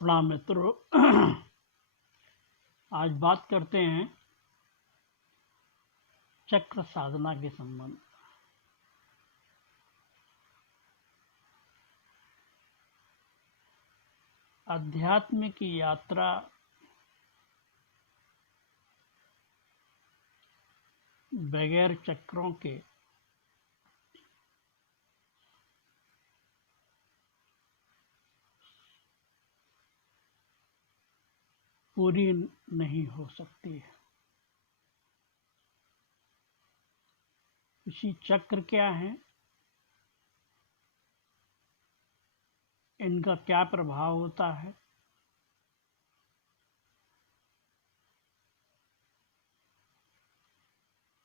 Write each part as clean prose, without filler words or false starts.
प्रणाम मित्रों। आज बात करते हैं चक्र साधना के संबंध। आध्यात्म की यात्रा बगैर चक्रों के पूरी नहीं हो सकती है। इसी चक्र क्या है, इनका क्या प्रभाव होता है,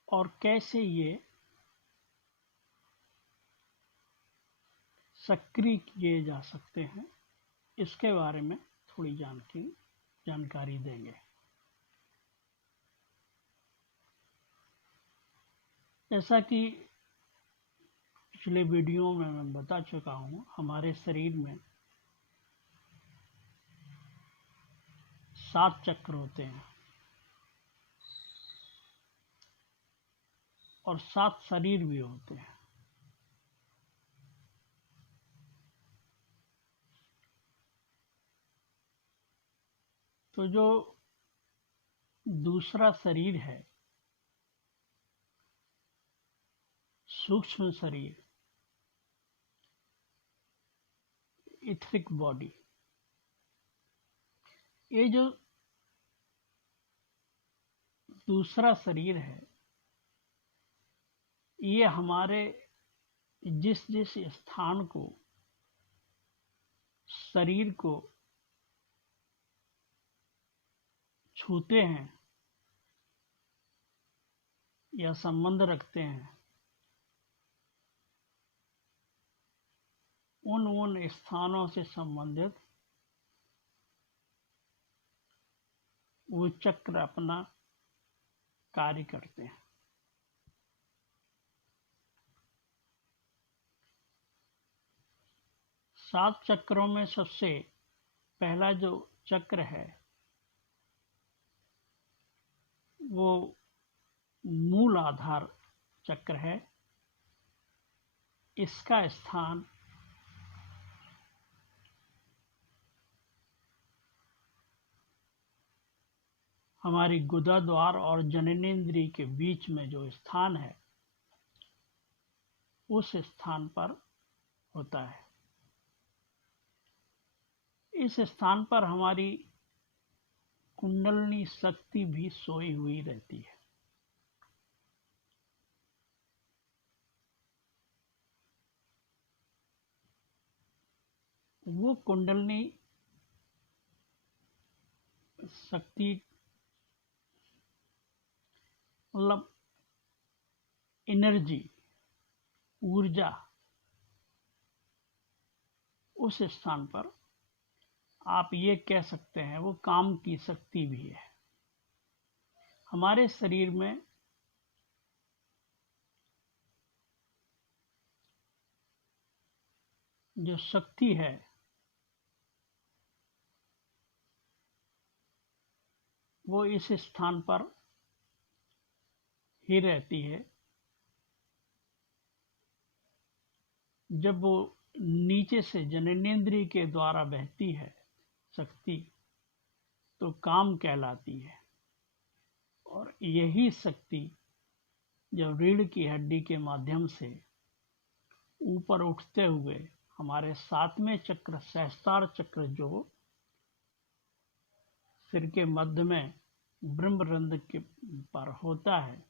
और कैसे ये सक्रिय किए जा सकते हैं, इसके बारे में थोड़ी जानकारी देंगे। जैसा कि पिछले वीडियो में मैं बता चुका हूँ, हमारे शरीर में 7 चक्र होते हैं और 7 शरीर भी होते हैं। तो जो दूसरा शरीर है, सूक्ष्म शरीर, इथरिक बॉडी, ये जो दूसरा शरीर है, ये हमारे जिस जिस स्थान को, शरीर को छूते हैं या संबंध रखते हैं, उन स्थानों से संबंधित वो चक्र अपना कार्य करते हैं। सात चक्रों में सबसे पहला जो चक्र है, वो मूल आधार चक्र है। इसका स्थान हमारी गुदा द्वार और जननेंद्रिय के बीच में जो स्थान है, उस स्थान पर होता है। इस स्थान पर हमारी कुंडलिनी शक्ति भी सोई हुई रहती है। वो कुंडलिनी शक्ति मतलब एनर्जी, ऊर्जा, उस स्थान पर आप ये कह सकते हैं वो काम की शक्ति भी है। हमारे शरीर में जो शक्ति है, वो इस स्थान पर ही रहती है। जब वो नीचे से जननेंद्रिय के द्वारा बहती है शक्ति, तो काम कहलाती है। और यही शक्ति जब रीढ़ की हड्डी के माध्यम से ऊपर उठते हुए हमारे 7वें चक्र, सहस्त्रार चक्र, जो सिर के मध्य में ब्रह्मरंध्र के पर होता है,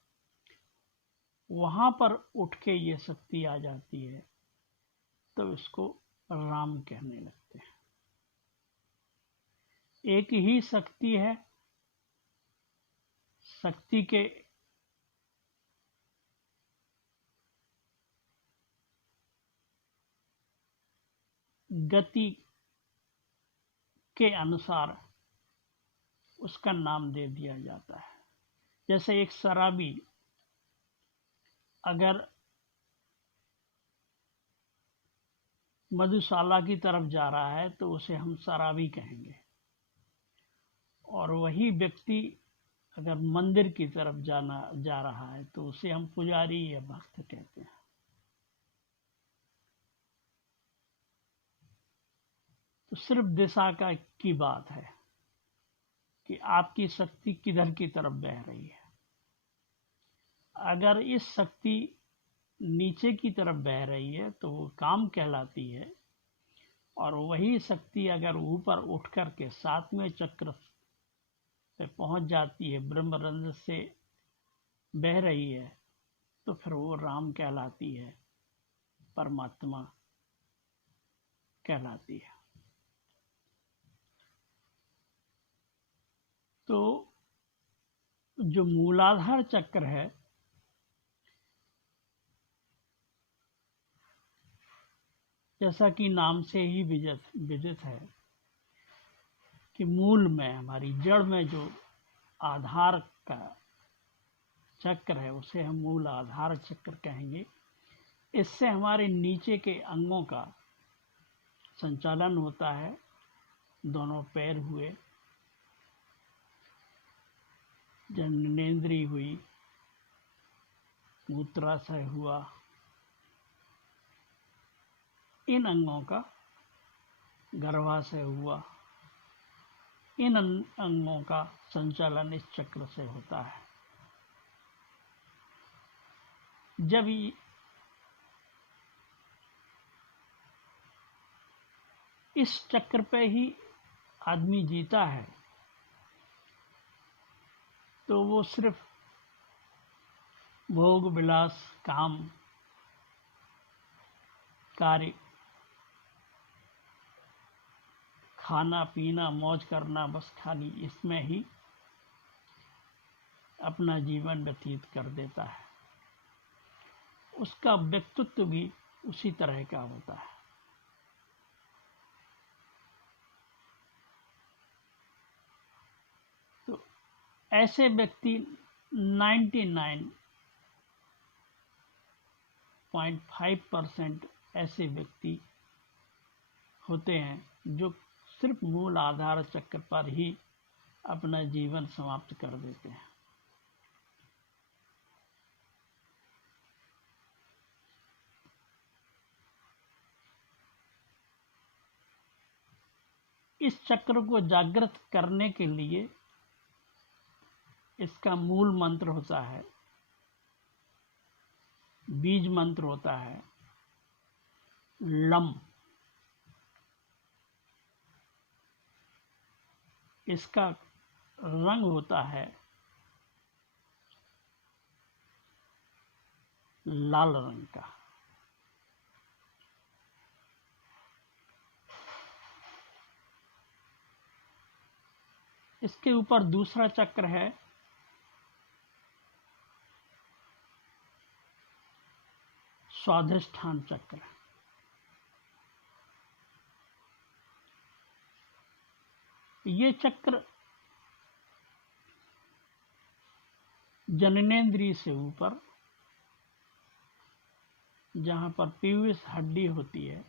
वहां पर उठ के ये शक्ति आ जाती है, तो इसको राम कहने लगते हैं। एक ही शक्ति है, शक्ति के गति के अनुसार उसका नाम दे दिया जाता है। जैसे एक शराबी अगर मधुशाला की तरफ जा रहा है तो उसे हम शराबी कहेंगे, और वही व्यक्ति अगर मंदिर की तरफ जा रहा है तो उसे हम पुजारी या भक्त कहते हैं। तो सिर्फ दिशा की बात है कि आपकी शक्ति किधर की तरफ बह रही है। अगर इस शक्ति नीचे की तरफ बह रही है तो वो काम कहलाती है, और वही शक्ति अगर ऊपर उठ कर के 7वें चक्र पे पहुंच जाती है, ब्रह्मरंध्र से बह रही है, तो फिर वो राम कहलाती है, परमात्मा कहलाती है। तो जो मूलाधार चक्र है, जैसा कि नाम से ही विदित है कि मूल में, हमारी जड़ में जो आधार का चक्र है उसे हम मूल आधार चक्र कहेंगे। इससे हमारे नीचे के अंगों का संचालन होता है। दोनों पैर हुए, जननेंद्रिय हुई, मूत्राशय हुआ, इन अंगों का गर्भाशय हुआ, इन अंगों का संचालन इस चक्र से होता है। जब इस चक्र पे ही आदमी जीता है तो वो सिर्फ भोग विलास, काम, कार्य, खाना पीना, मौज करना, बस खाली इसमें ही अपना जीवन व्यतीत कर देता है। उसका व्यक्तित्व भी उसी तरह का होता है। तो ऐसे व्यक्ति 99.5% ऐसे व्यक्ति होते हैं जो सिर्फ मूल आधार चक्र पर ही अपना जीवन समाप्त कर देते हैं। इस चक्र को जागृत करने के लिए इसका मूल मंत्र होता है, बीज मंत्र होता है लम। इसका रंग होता है लाल रंग का। इसके ऊपर दूसरा चक्र है स्वाधिष्ठान चक्र। ये चक्र जननेंद्रिय से ऊपर, जहां पर पीयूष हड्डी होती है,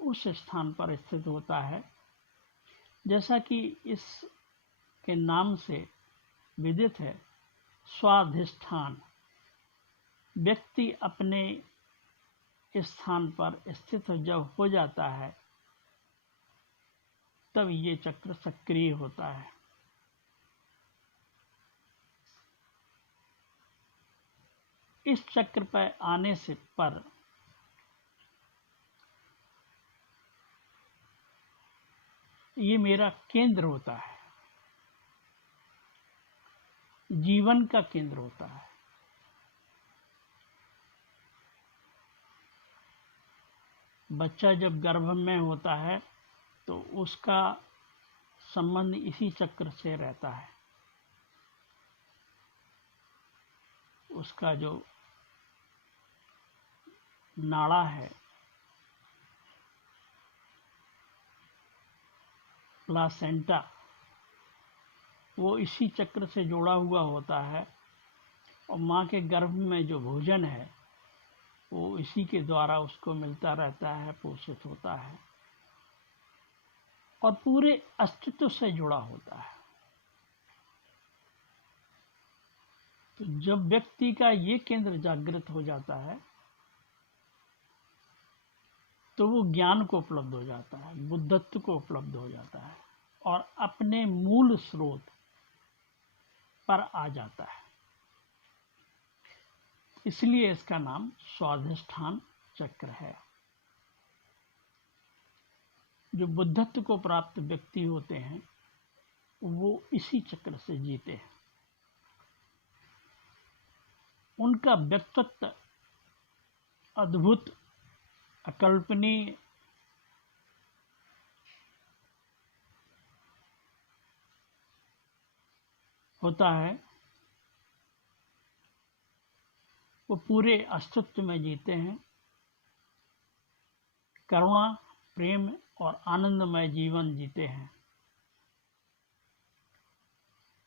उस स्थान पर स्थित होता है। जैसा कि इसके नाम से विदित है, स्वाधिष्ठान। व्यक्ति अपने स्थान पर स्थित जब हो जाता है तब ये चक्र सक्रिय होता है। इस चक्र पर आने से पर ये मेरा केंद्र होता है, जीवन का केंद्र होता है। बच्चा जब गर्भ में होता है तो उसका संबंध इसी चक्र से रहता है। उसका जो नाड़ा है, प्लासेंटा, वो इसी चक्र से जुड़ा हुआ होता है। और माँ के गर्भ में जो भोजन है वो इसी के द्वारा उसको मिलता रहता है, पोषित होता है और पूरे अस्तित्व से जुड़ा होता है। तो जब व्यक्ति का ये केंद्र जागृत हो जाता है तो वो ज्ञान को उपलब्ध हो जाता है, बुद्धत्व को उपलब्ध हो जाता है और अपने मूल स्रोत पर आ जाता है। इसलिए इसका नाम स्वाधिष्ठान चक्र है। जो बुद्धत्व को प्राप्त व्यक्ति होते हैं वो इसी चक्र से जीते हैं। उनका व्यक्तित्व अद्भुत, अकल्पनीय होता है। वो पूरे अस्तित्व में जीते हैं, करुणा, प्रेम और आनंदमय जीवन जीते हैं।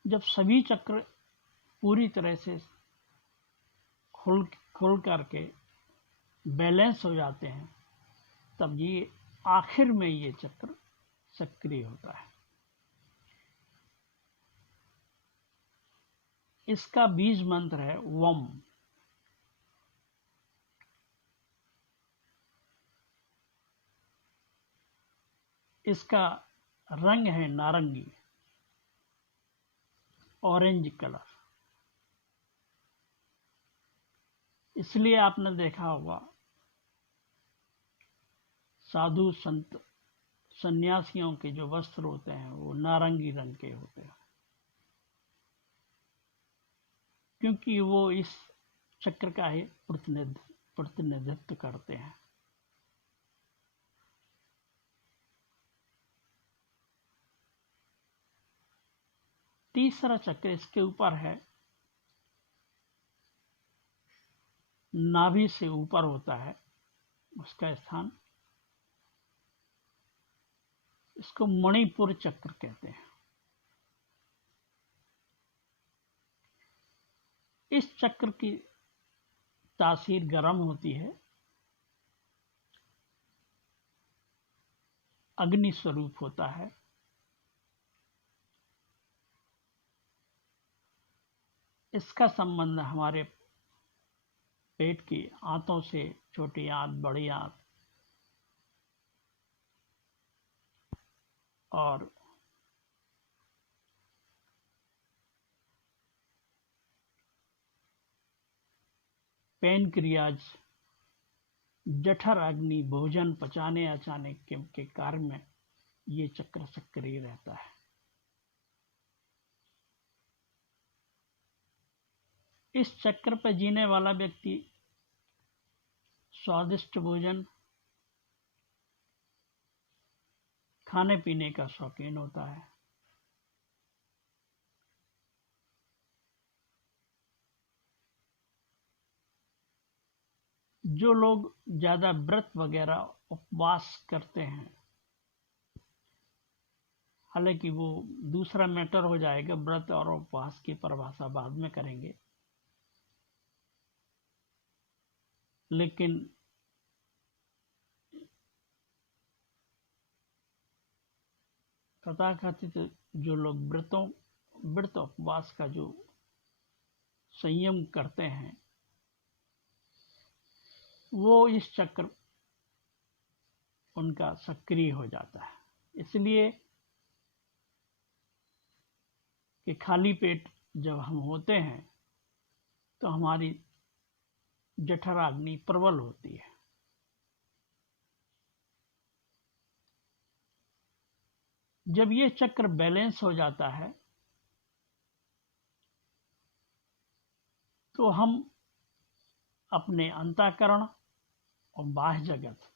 जब सभी चक्र पूरी तरह से खुल करके बैलेंस हो जाते हैं तब ये आखिर में ये चक्र सक्रिय होता है। इसका बीज मंत्र है वम। इसका रंग है नारंगी, ऑरेंज कलर। इसलिए आपने देखा होगा साधु संत सन्यासियों के जो वस्त्र होते हैं वो नारंगी रंग के होते हैं, क्योंकि वो इस चक्र का ही प्रतिनिधित्व करते हैं। तीसरा चक्र इसके ऊपर है, नाभि से ऊपर होता है उसका स्थान। इसको मणिपुर चक्र कहते हैं। इस चक्र की तासीर गर्म होती है, अग्नि स्वरूप होता है। इसका संबंध हमारे पेट की आंतों से, छोटी आंत, बड़ी आंत और पैनक्रियाज, जठर अग्नि, भोजन पचाने अचाने के कार्य में ये चक्र सक्रिय रहता है। इस चक्र पर जीने वाला व्यक्ति स्वादिष्ट भोजन खाने पीने का शौकीन होता है। जो लोग ज्यादा व्रत वगैरह उपवास करते हैं, हालांकि वो दूसरा मैटर हो जाएगा, व्रत और उपवास की परिभाषा बाद में करेंगे, लेकिन तथाकथित जो लोग व्रत उपवास का जो संयम करते हैं वो इस चक्र उनका सक्रिय हो जाता है। इसलिए कि खाली पेट जब हम होते हैं तो हमारी जठराग्नि प्रबल होती है। जब ये चक्र बैलेंस हो जाता है तो हम अपने अंतःकरण और बाह्य जगत,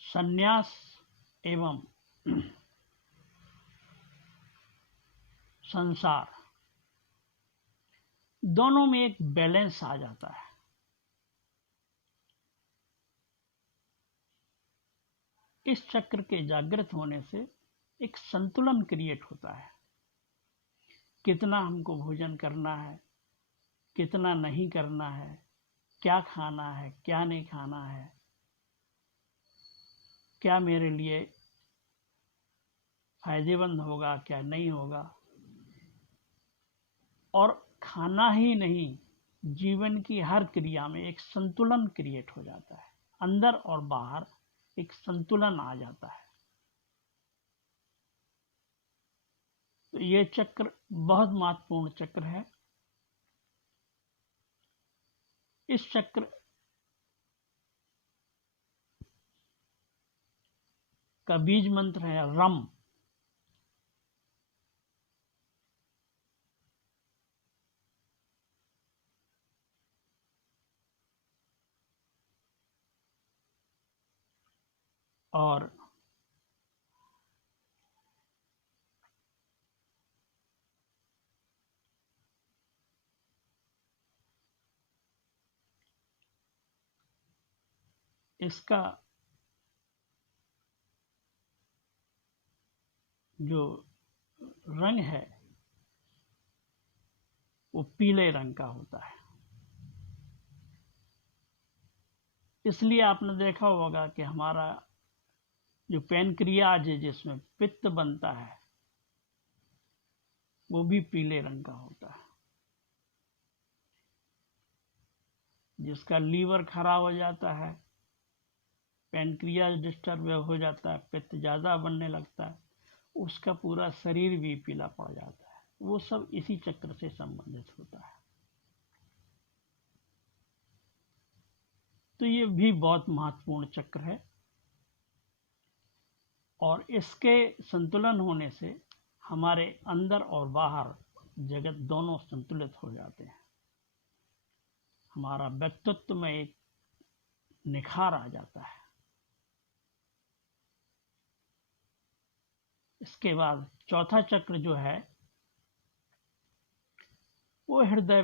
संन्यास एवं संसार, दोनों में एक बैलेंस आ जाता है। इस चक्र के जागृत होने से एक संतुलन क्रिएट होता है। कितना हमको भोजन करना है, कितना नहीं करना है, क्या खाना है, क्या नहीं खाना है, क्या मेरे लिए फायदेमंद होगा, क्या नहीं होगा। और खाना ही नहीं, जीवन की हर क्रिया में एक संतुलन क्रिएट हो जाता है, अंदर और बाहर एक संतुलन आ जाता है। तो ये चक्र बहुत महत्वपूर्ण चक्र है। इस चक्र का बीज मंत्र है रम। और इसका जो रंग है वो पीले रंग का होता है। इसलिए आपने देखा होगा कि हमारा जो पैनक्रियाज है, जिसमें पित्त बनता है, वो भी पीले रंग का होता है। जिसका लीवर खराब हो जाता है, पैनक्रियाज डिस्टर्ब हो जाता है, पित्त ज़्यादा बनने लगता है, उसका पूरा शरीर भी पीला पड़ जाता है। वो सब इसी चक्र से संबंधित होता है। तो ये भी बहुत महत्वपूर्ण चक्र है, और इसके संतुलन होने से हमारे अंदर और बाहर जगत दोनों संतुलित हो जाते हैं। हमारा व्यक्तित्व में एक निखार आ जाता है। इसके बाद चौथा चक्र जो है वो हृदय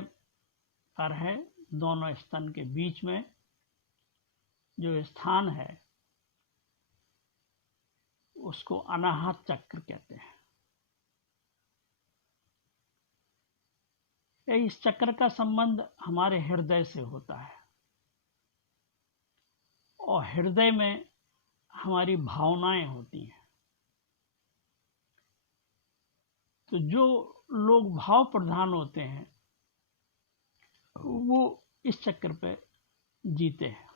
पर है। दोनों स्तन के बीच में जो स्थान है उसको अनाहत चक्र कहते हैं। इस चक्र का संबंध हमारे हृदय से होता है, और हृदय में हमारी भावनाएं होती हैं। तो जो लोग भाव प्रधान होते हैं वो इस चक्र पे जीते हैं।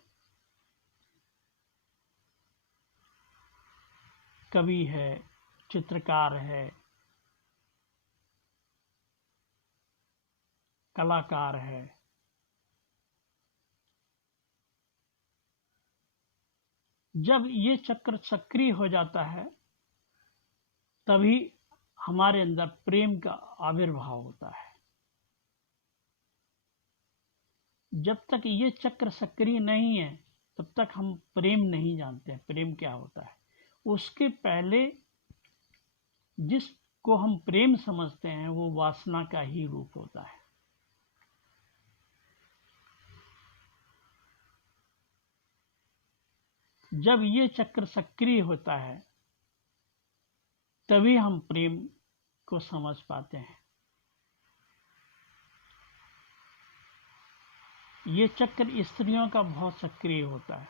कवि है, चित्रकार है, कलाकार है, जब ये चक्र सक्रिय हो जाता है तभी हमारे अंदर प्रेम का आविर्भाव होता है। जब तक ये चक्र सक्रिय नहीं है तब तक हम प्रेम नहीं जानते हैं, प्रेम क्या होता है। उसके पहले जिसको हम प्रेम समझते हैं वो वासना का ही रूप होता है। जब ये चक्र सक्रिय होता है तभी हम प्रेम को समझ पाते हैं। ये चक्र स्त्रियों का बहुत सक्रिय होता है।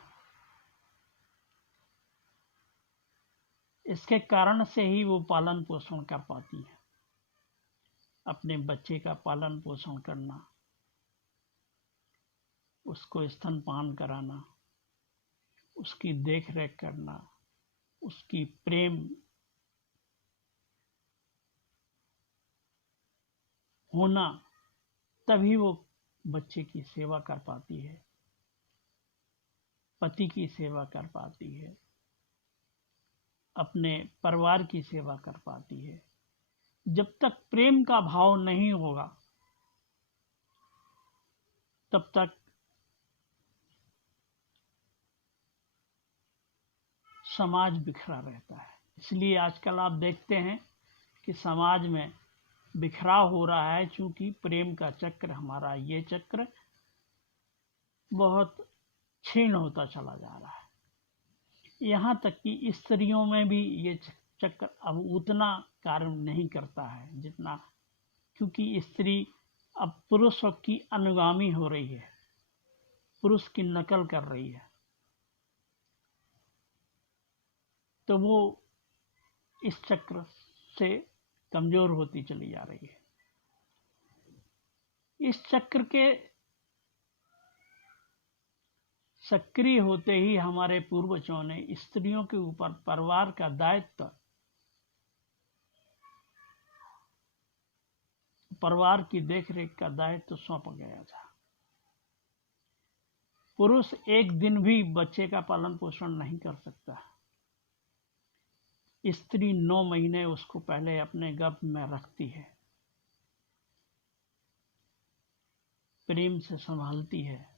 इसके कारण से ही वो पालन पोषण कर पाती है। अपने बच्चे का पालन पोषण करना, उसको स्तनपान कराना, उसकी देख रेख करना, उसकी प्रेम होना, तभी वो बच्चे की सेवा कर पाती है, पति की सेवा कर पाती है, अपने परिवार की सेवा कर पाती है। जब तक प्रेम का भाव नहीं होगा तब तक समाज बिखरा रहता है। इसलिए आजकल आप देखते हैं कि समाज में बिखराव हो रहा है, क्योंकि प्रेम का चक्र, हमारा ये चक्र बहुत क्षीण होता चला जा रहा है। यहाँ तक कि स्त्रियों में भी ये चक्र अब उतना कार्य नहीं करता है जितना, क्योंकि स्त्री अब पुरुष की अनुगामी हो रही है, पुरुष की नकल कर रही है, तो वो इस चक्र से कमजोर होती चली जा रही है। इस चक्र के सक्रिय होते ही हमारे पूर्वजों ने स्त्रियों के ऊपर परिवार का दायित्व, परिवार की देखरेख का दायित्व सौंपा गया था। पुरुष एक दिन भी बच्चे का पालन पोषण नहीं कर सकता। स्त्री 9 महीने उसको पहले अपने गर्भ में रखती है, प्रेम से संभालती है,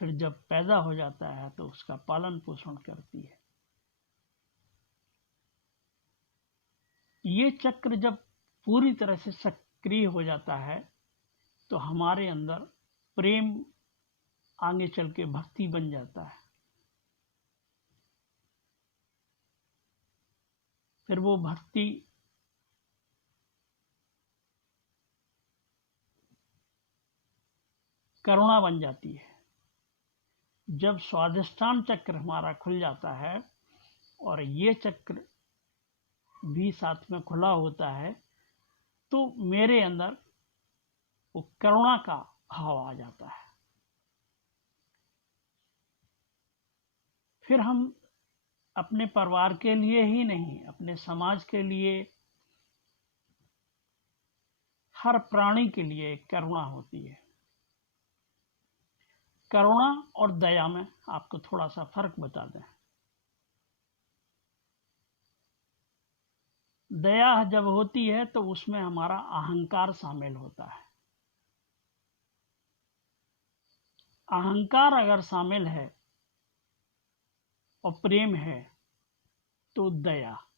फिर जब पैदा हो जाता है तो उसका पालन पोषण करती है। ये चक्र जब पूरी तरह से सक्रिय हो जाता है तो हमारे अंदर प्रेम आगे चल के भक्ति बन जाता है। फिर वो भक्ति करुणा बन जाती है। जब स्वादिष्टान चक्र हमारा खुल जाता है और ये चक्र भी साथ में खुला होता है तो मेरे अंदर वो करुणा का भाव आ जाता है। फिर हम अपने परिवार के लिए ही नहीं, अपने समाज के लिए, हर प्राणी के लिए करुणा होती है। करुणा और दया में आपको थोड़ा सा फर्क बता दें। दया जब होती है तो उसमें हमारा अहंकार शामिल होता है। अहंकार अगर शामिल है और प्रेम है तो दया,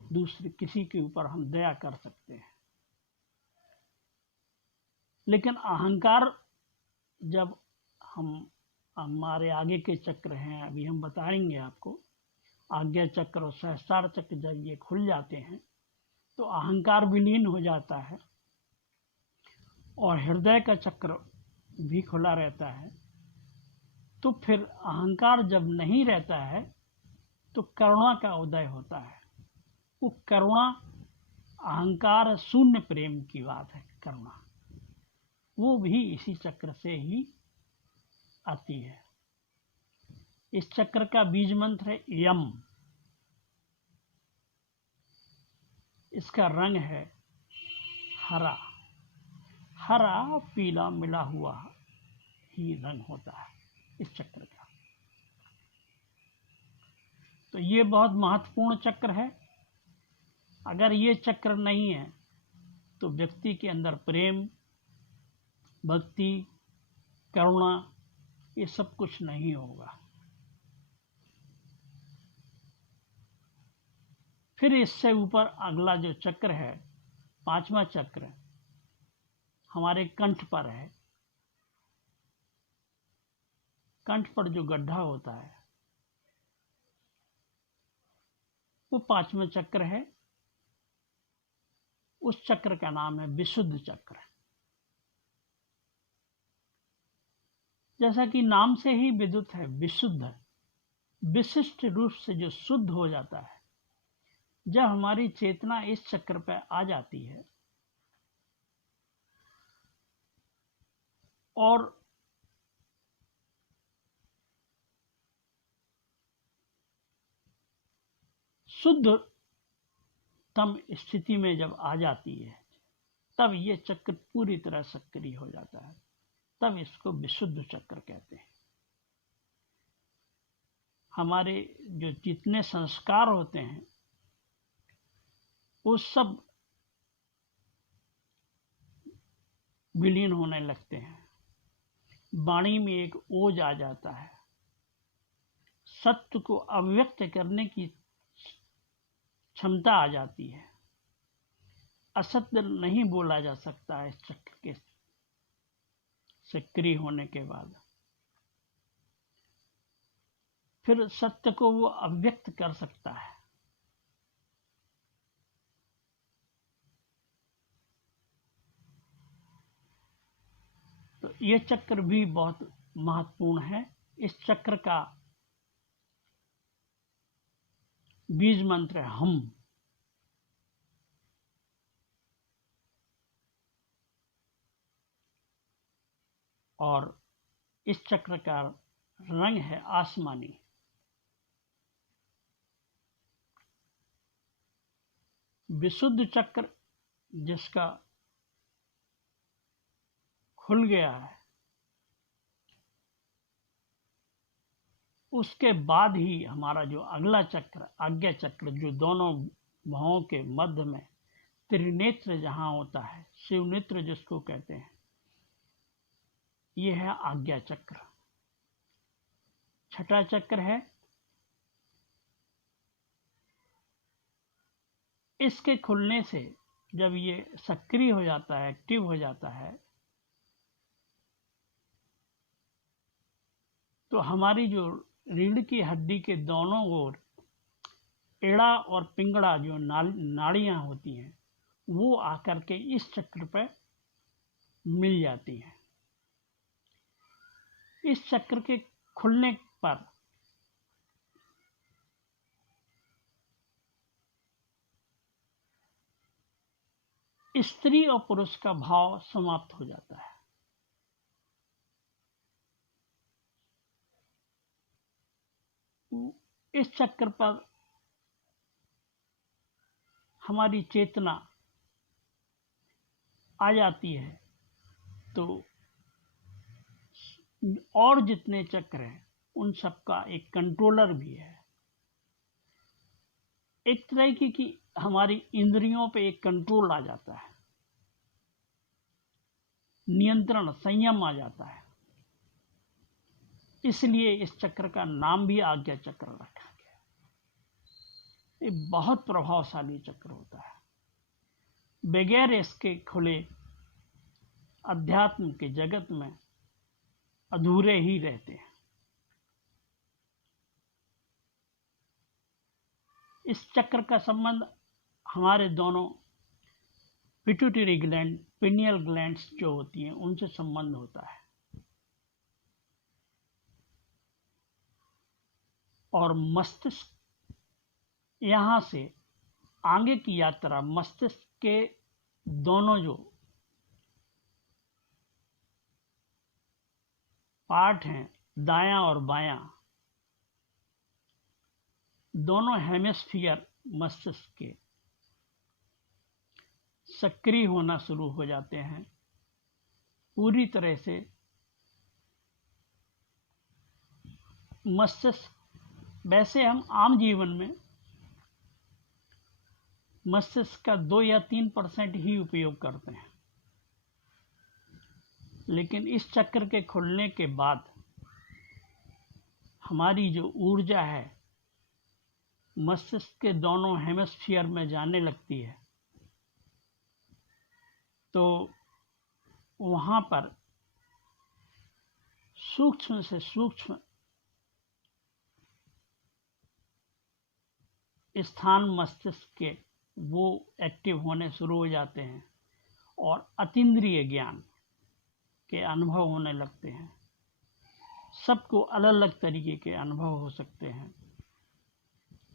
दूसरे किसी के ऊपर हम दया कर सकते हैं। लेकिन अहंकार जब हमारे आगे के चक्र हैं, अभी हम बताएंगे आपको, आज्ञा चक्र और सहस्त्रार चक्र जब ये खुल जाते हैं तो अहंकार विलीन हो जाता है और हृदय का चक्र भी खुला रहता है। तो फिर अहंकार जब नहीं रहता है तो करुणा का उदय होता है। वो करुणा अहंकार शून्य प्रेम की बात है। करुणा वो भी इसी चक्र से ही आती है। इस चक्र का बीज मंत्र है यम। इसका रंग है हरा। हरा पीला मिला हुआ ही रंग होता है इस चक्र का। तो ये बहुत महत्वपूर्ण चक्र है। अगर ये चक्र नहीं है तो व्यक्ति के अंदर प्रेम, भक्ति, करुणा ये सब कुछ नहीं होगा। फिर इससे ऊपर अगला जो चक्र है, 5वां चक्र, हमारे कंठ पर है। कंठ पर जो गड्ढा होता है वो 5वां चक्र है। उस चक्र का नाम है विशुद्ध चक्र। जैसा कि नाम से ही विदित है, विशुद्ध, विशिष्ट रूप से जो शुद्ध हो जाता है। जब हमारी चेतना इस चक्र पर आ जाती है और शुद्धतम स्थिति में जब आ जाती है तब ये चक्र पूरी तरह सक्रिय हो जाता है। तब इसको विशुद्ध चक्र कहते हैं। हमारे जो जितने संस्कार होते हैं वो सब विलीन होने लगते हैं। वाणी में एक ओज आ जाता है। सत्य को अभिव्यक्त करने की क्षमता आ जाती है। असत्य नहीं बोला जा सकता है इस चक्र के सक्रिय होने के बाद। फिर सत्य को वो अभिव्यक्त कर सकता है। ये चक्र भी बहुत महत्वपूर्ण है। इस चक्र का बीज मंत्र है हम। और इस चक्र का रंग है आसमानी। विशुद्ध चक्र जिसका खुल गया है, उसके बाद ही हमारा जो अगला चक्र आज्ञा चक्र, जो दोनों भावों के मध्य में त्रिनेत्र जहां होता है, शिव नेत्र जिसको कहते हैं, यह है आज्ञा चक्र। छठा चक्र है। इसके खुलने से जब ये सक्रिय हो जाता है, एक्टिव हो जाता है, तो हमारी जो रीढ़ की हड्डी के दोनों ओर एड़ा और पिंगड़ा जो नाड़ियां होती हैं, वो आकर के इस चक्र पर मिल जाती हैं। इस चक्र के खुलने पर स्त्री और पुरुष का भाव समाप्त हो जाता है। इस चक्र पर हमारी चेतना आ जाती है, तो और जितने चक्र हैं उन सबका एक कंट्रोलर भी है। एक तरह की हमारी इंद्रियों पे एक कंट्रोल आ जाता है, नियंत्रण, संयम आ जाता है। इसलिए इस चक्र का नाम भी आज्ञा चक्र रखा गया। ये बहुत प्रभावशाली चक्र होता है। बगैर इसके खुले अध्यात्म के जगत में अधूरे ही रहते हैं। इस चक्र का संबंध हमारे दोनों पिट्यूटरी ग्लैंड, पिनियल ग्लैंड्स जो होती हैं, उनसे संबंध होता है। और मस्तिष्क, यहां से आगे की यात्रा मस्तिष्क के दोनों जो पार्ट हैं, दायां और बायां, दोनों हेमिस्फीयर मस्तिष्क के सक्रिय होना शुरू हो जाते हैं। पूरी तरह से मस्तिष्क, वैसे हम आम जीवन में मस्तिष्क का 2 या 3% ही उपयोग करते हैं, लेकिन इस चक्र के खुलने के बाद हमारी जो ऊर्जा है मस्तिष्क के दोनों हेमिस्फीयर में जाने लगती है। तो वहां पर सूक्ष्म से सूक्ष्म स्थान मस्तिष्क के वो एक्टिव होने शुरू हो जाते हैं और अतीन्द्रिय ज्ञान के अनुभव होने लगते हैं। सबको अलग अलग तरीके के अनुभव हो सकते हैं।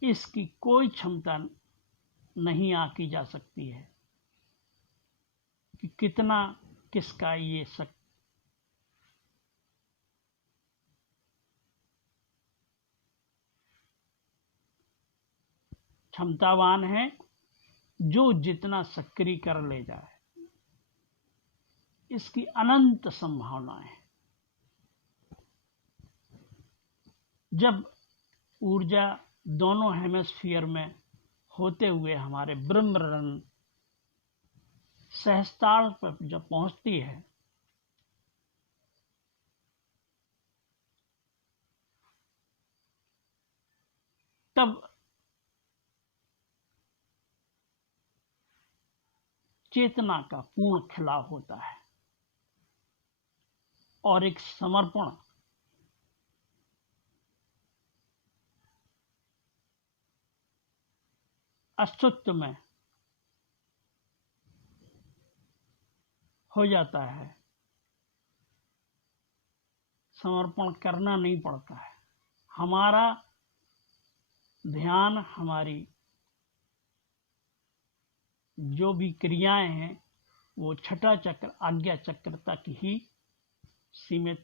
इसकी कोई क्षमता नहीं आंकी जा सकती है कि कितना किसका ये क्षमतावान है, जो जितना सक्रिय कर ले जाए। इसकी अनंत संभावनाएं हैं। जब ऊर्जा दोनों हेमिस्फीयर में होते हुए हमारे ब्रह्मरंध्र सहस्त्रार पर जब पहुंचती है, तब चेतना का पूर्ण खिलाव होता है और एक समर्पण, अस्तित्व में हो जाता है। समर्पण करना नहीं पड़ता है। हमारा ध्यान, हमारी जो भी क्रियाएं हैं वो छठा चक्र आज्ञा चक्र तक ही सीमित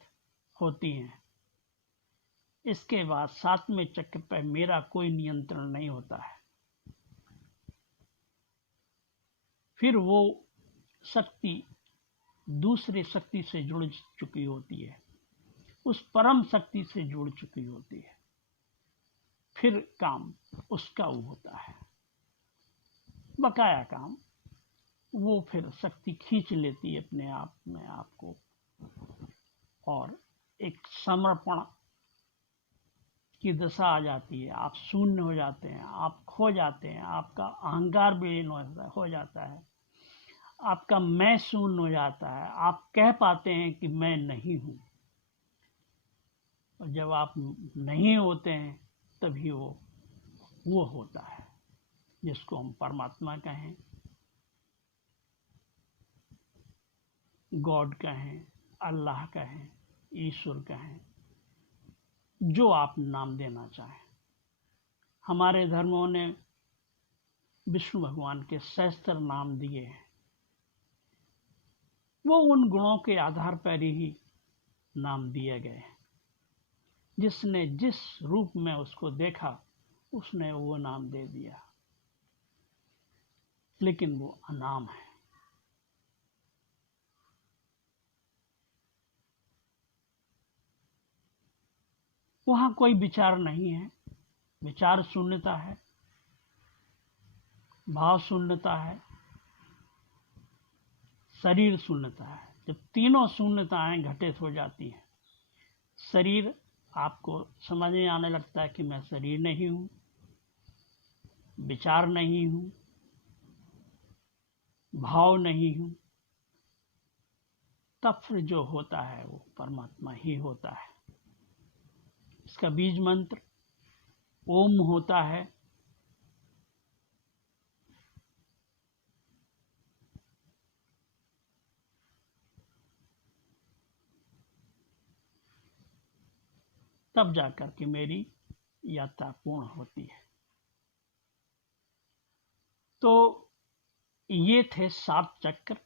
होती हैं। इसके बाद सातवें चक्र पर मेरा कोई नियंत्रण नहीं होता है। फिर वो शक्ति दूसरे शक्ति से जुड़ चुकी होती है, उस परम शक्ति से जुड़ चुकी होती है। फिर काम उसका वो होता है, बकाया काम वो फिर शक्ति खींच लेती है अपने आप में आपको, और एक समर्पण की दशा आ जाती है। आप शून्य हो जाते हैं, आप खो जाते हैं, आपका अहंकार विलीन हो जाता है, आपका मैं शून्य हो जाता है। आप कह पाते हैं कि मैं नहीं हूं। और जब आप नहीं होते हैं तभी वो होता है जिसको हम परमात्मा कहें, गॉड कहें, अल्लाह कहें, ईश्वर कहें, जो आप नाम देना चाहें। हमारे धर्मों ने विष्णु भगवान के सहस्त्र नाम दिए हैं। वो उन गुणों के आधार पर ही नाम दिए गए हैं। जिसने जिस रूप में उसको देखा उसने वो नाम दे दिया, लेकिन वो अनाम है। वहां कोई विचार नहीं है, विचार शून्यता है, भाव शून्यता है, शरीर शून्यता है। जब तीनों शून्यताएं घटित हो जाती हैं, शरीर आपको समझ में आने लगता है कि मैं शरीर नहीं हूं, विचार नहीं हूं, भाव नहीं हूं, तब फिर जो होता है वो परमात्मा ही होता है। इसका बीज मंत्र ओम होता है। तब जाकर के मेरी यात्रा पूर्ण होती है। तो ये थे 7 चक्र,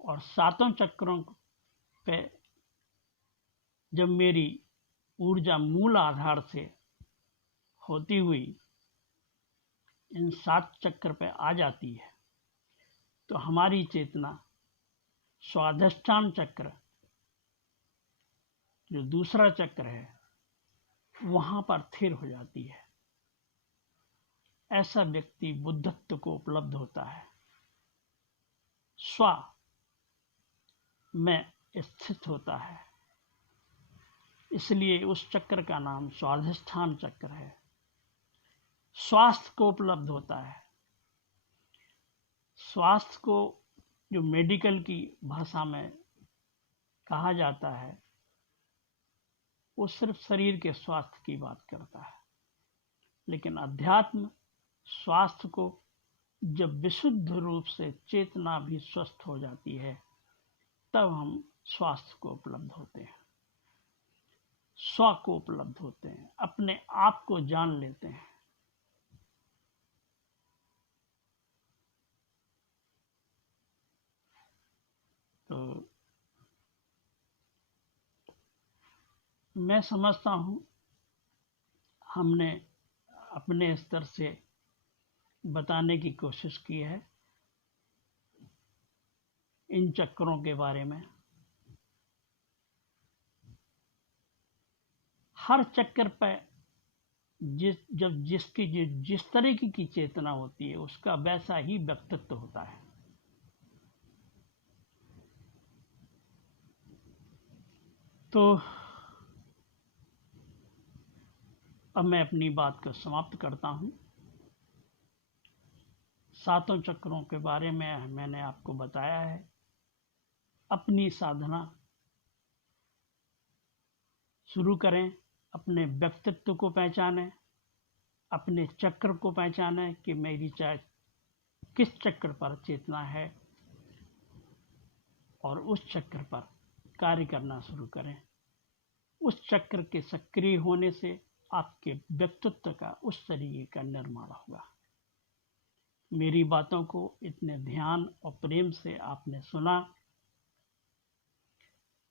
और 7 चक्रों पे जब मेरी ऊर्जा मूल आधार से होती हुई इन 7 चक्र पे आ जाती है, तो हमारी चेतना स्वाधिष्ठान चक्र जो दूसरा चक्र है वहां पर स्थिर हो जाती है। ऐसा व्यक्ति बुद्धत्व को उपलब्ध होता है, स्व में स्थित होता है। इसलिए उस चक्र का नाम स्वाधिष्ठान चक्र है। स्वास्थ्य को उपलब्ध होता है। स्वास्थ्य को जो मेडिकल की भाषा में कहा जाता है वो सिर्फ शरीर के स्वास्थ्य की बात करता है, लेकिन अध्यात्म स्वास्थ्य को जब विशुद्ध रूप से चेतना भी स्वस्थ हो जाती है तब हम स्वास्थ्य को उपलब्ध होते हैं, स्व को उपलब्ध होते हैं, अपने आप को जान लेते हैं। तो मैं समझता हूं हमने अपने स्तर से बताने की कोशिश की है इन चक्रों के बारे में। हर चक्र पर जिसकी जिस तरीके की चेतना होती है उसका वैसा ही व्यक्तित्व होता है। तो अब मैं अपनी बात को समाप्त करता हूं। 7 चक्रों के बारे में मैंने आपको बताया है। अपनी साधना शुरू करें, अपने व्यक्तित्व को पहचानें, अपने चक्र को पहचानें कि मेरी चाहे किस चक्र पर चेतना है, और उस चक्र पर कार्य करना शुरू करें। उस चक्र के सक्रिय होने से आपके व्यक्तित्व का उस तरीके का निर्माण होगा। मेरी बातों को इतने ध्यान और प्रेम से आपने सुना।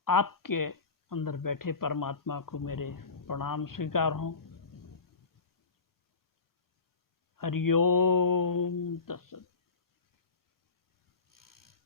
आपके अंदर बैठे परमात्मा को मेरे प्रणाम स्वीकार हों। हरि ओम तत्सत।